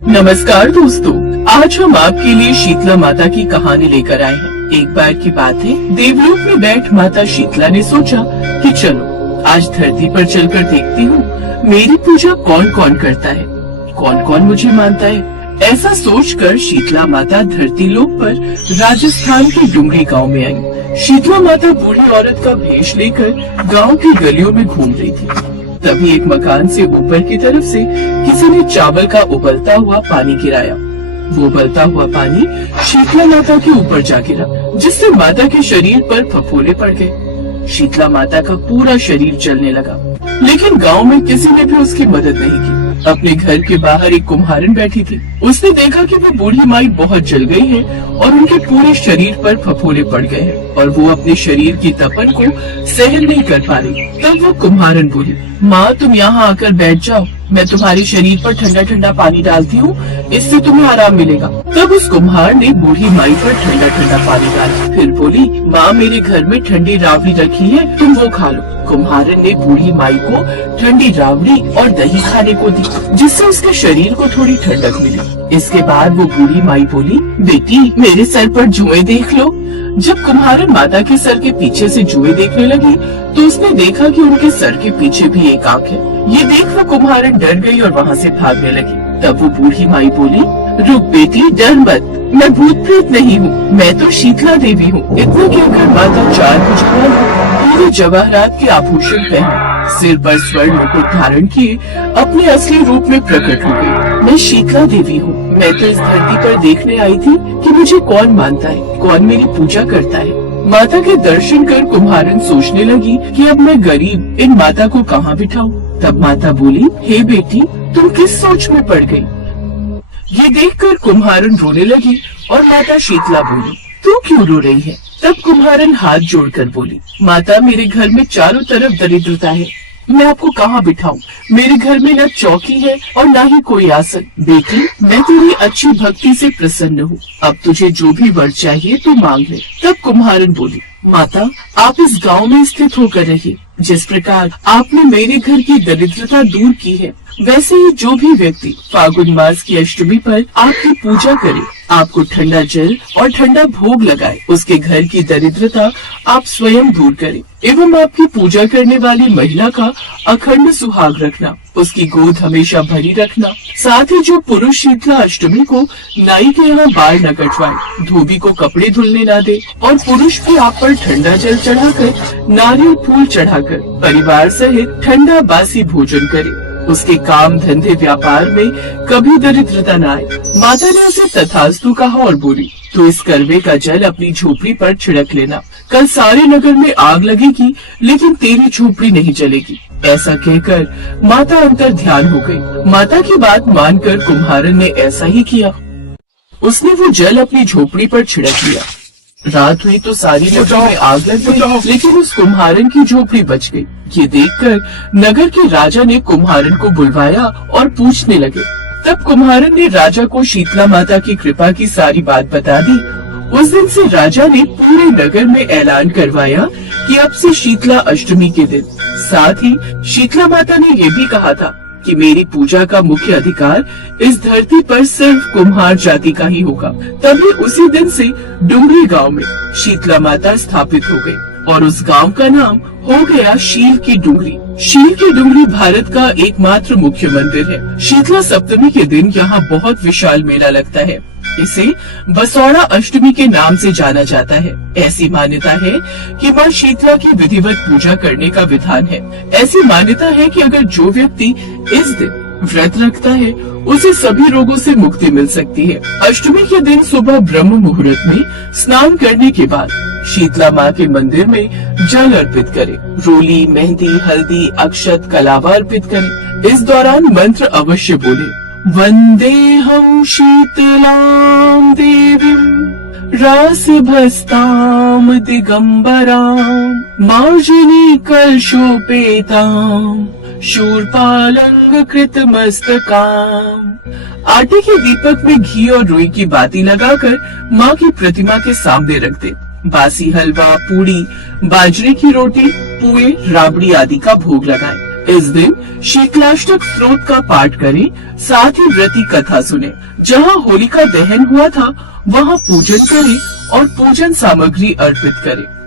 नमस्कार दोस्तों, आज हम आपके लिए शीतला माता की कहानी लेकर आए हैं। एक बार की बात है, देवलोक में बैठ माता शीतला ने सोचा कि चलो आज धरती पर चलकर देखती हूँ मेरी पूजा कौन कौन करता है, कौन कौन मुझे मानता है। ऐसा सोचकर शीतला माता धरती लोक पर राजस्थान के डुमरी गांव में आई। शीतला माता बूढ़ी औरत का भेष लेकर गांव की गलियों में घूम रही थी। तभी एक मकान से ऊपर की तरफ से किसी ने चावल का उबलता हुआ पानी गिराया। वो उबलता हुआ पानी शीतला माता के ऊपर जा गिरा, जिससे माता के शरीर पर फफोले पड़ गए। शीतला माता का पूरा शरीर जलने लगा, लेकिन गांव में किसी ने भी उसकी मदद नहीं की। अपने घर के बाहर एक कुम्हारन बैठी थी। उसने देखा कि वो बूढ़ी माई बहुत जल गई है और उनके पूरे शरीर पर फफोले पड़ गए हैं और वो अपने शरीर की तपन को सहन नहीं कर पा रही। तब वो कुम्हारन बोली, माँ तुम यहाँ आकर बैठ जाओ, मैं तुम्हारे शरीर पर ठंडा ठंडा पानी डालती हूँ, इससे तुम्हें आराम मिलेगा। तब उस कुम्हार ने बूढ़ी माई पर ठंडा ठंडा पानी डाला, फिर बोली, माँ मेरे घर में ठंडी राबड़ी रखी है, तुम वो खा लो। कुम्हारन ने बूढ़ी माई को ठंडी राबड़ी और दही खाने को दी, जिससे उसके शरीर को थोड़ी ठंडक मिली। इसके बाद वो बूढ़ी माई बोली, बेटी मेरे सर पर जुएं देख लो। जब कुम्हारन माता के सर के पीछे से जुएं देखने लगी तो उसने देखा कि उनके सर के पीछे भी एक आंख है। ये देख वो कुम्हारन डर गई और वहाँ से भागने लगी। तब वो बूढ़ी माई बोली, रुक बेटी डर मत, मैं भूत प्रेत नहीं हूँ, मैं तो शीतला देवी हूँ। इतना कहकर माता चार भुजाओं पूरे जवाहरात के आभूषण पहने, सिर पर स्वर्ण मुकुट धारण किए अपने असली रूप में प्रकट हो गई। मैं शीतला देवी हूँ। मैं तो इस धरती पर देखने आई थी कि मुझे कौन मानता है, कौन मेरी पूजा करता है। माता के दर्शन कर कुम्हारन सोचने लगी कि अब मैं गरीब इन माता को कहाँ बिठाऊं। तब माता बोली, हे बेटी तुम किस सोच में पड़ गई? ये देखकर कुम्हारन रोने लगी और माता शीतला बोली, तू क्यों रो रही है? तब कुम्हारन हाथ जोड़कर बोली, माता मेरे घर में चारों तरफ दरिद्रता है, मैं आपको कहाँ बिठाऊं? मेरे घर में न चौकी है और न ही कोई आसन। बेटी मैं तेरी अच्छी भक्ति से प्रसन्न हूँ, अब तुझे जो भी वर चाहिए तू मांग ले। तब कुम्हारन बोली, माता आप इस गांव में स्थित होकर रहिए। जिस प्रकार आपने मेरे घर की दरिद्रता दूर की है, वैसे ही जो भी व्यक्ति फागुन मास की अष्टमी पर आपकी पूजा करे, आपको ठंडा जल और ठंडा भोग लगाए, उसके घर की दरिद्रता आप स्वयं दूर करें एवं आपकी पूजा करने वाली महिला का अखंड सुहाग रखना, उसकी गोद हमेशा भरी रखना। साथ ही जो पुरुष शीतला अष्टमी को नाई के यहाँ बाल न कटवाए, धोबी को कपड़े धुलने न दे और पुरुष भी आप पर ठंडा जल चढ़ाकर, नारियल फूल चढ़ाकर परिवार सहित ठंडा बासी भोजन करे, उसके काम धंधे व्यापार में कभी दरिद्रता न आए। माता ने उसे तथास्तु कहा और बोली, तो इस करवे का जल अपनी झोपड़ी पर छिड़क लेना, कल सारे नगर में आग लगेगी लेकिन तेरी झोपड़ी नहीं जलेगी। ऐसा कहकर माता अंतर ध्यान हो गई। माता की बात मानकर कुम्हारन ने ऐसा ही किया। उसने वो जल अपनी झोपड़ी पर छिड़क लिया। रात हुई तो सारी नगर में आग लग गई, लेकिन उस कुम्हारन की झोपड़ी बच गई। ये देखकर नगर के राजा ने कुम्हारन को बुलवाया और पूछने लगे। तब कुम्हारन ने राजा को शीतला माता की कृपा की सारी बात बता दी। उस दिन से राजा ने पूरे नगर में ऐलान करवाया कि अब से शीतला अष्टमी के दिन, साथ ही शीतला माता ने ये भी कहा था कि मेरी पूजा का मुख्य अधिकार इस धरती पर सिर्फ कुम्हार जाति का ही होगा। तभी उसी दिन से डुमरी गांव में शीतला माता स्थापित हो गई और उस गांव का नाम हो गया शील की डुंगरी। शील की डुंगरी भारत का एकमात्र मुख्य मंदिर है। शीतला सप्तमी के दिन यहाँ बहुत विशाल मेला लगता है। इसे बसौड़ा अष्टमी के नाम से जाना जाता है। ऐसी मान्यता है कि माँ शीतला की विधिवत पूजा करने का विधान है। ऐसी मान्यता है कि अगर जो व्यक्ति इस दिन व्रत रखता है उसे सभी रोगों से मुक्ति मिल सकती है। अष्टमी के दिन सुबह ब्रह्म मुहूर्त में स्नान करने के बाद शीतला माँ के मंदिर में जल अर्पित करें, रोली, मेहंदी, हल्दी, अक्षत, कलावा अर्पित करें। इस दौरान मंत्र अवश्य बोले, वंदेहम शीतलाम देवीं रासभस्ताम दिगंबराम मार्जनी कलशोपेताम शूरपालंग कृत मस्तकाम। आटे के दीपक में घी और रुई की बाती लगाकर माँ की प्रतिमा के सामने रख दे। बासी हलवा, पूड़ी, बाजरे की रोटी, पुए, राबड़ी आदि का भोग लगाएं। इस दिन शीतलाष्टक स्त्रोत का पाठ करें, साथ ही व्रती कथा सुने। जहाँ होलिका दहन हुआ था वहाँ पूजन करें और पूजन सामग्री अर्पित करें।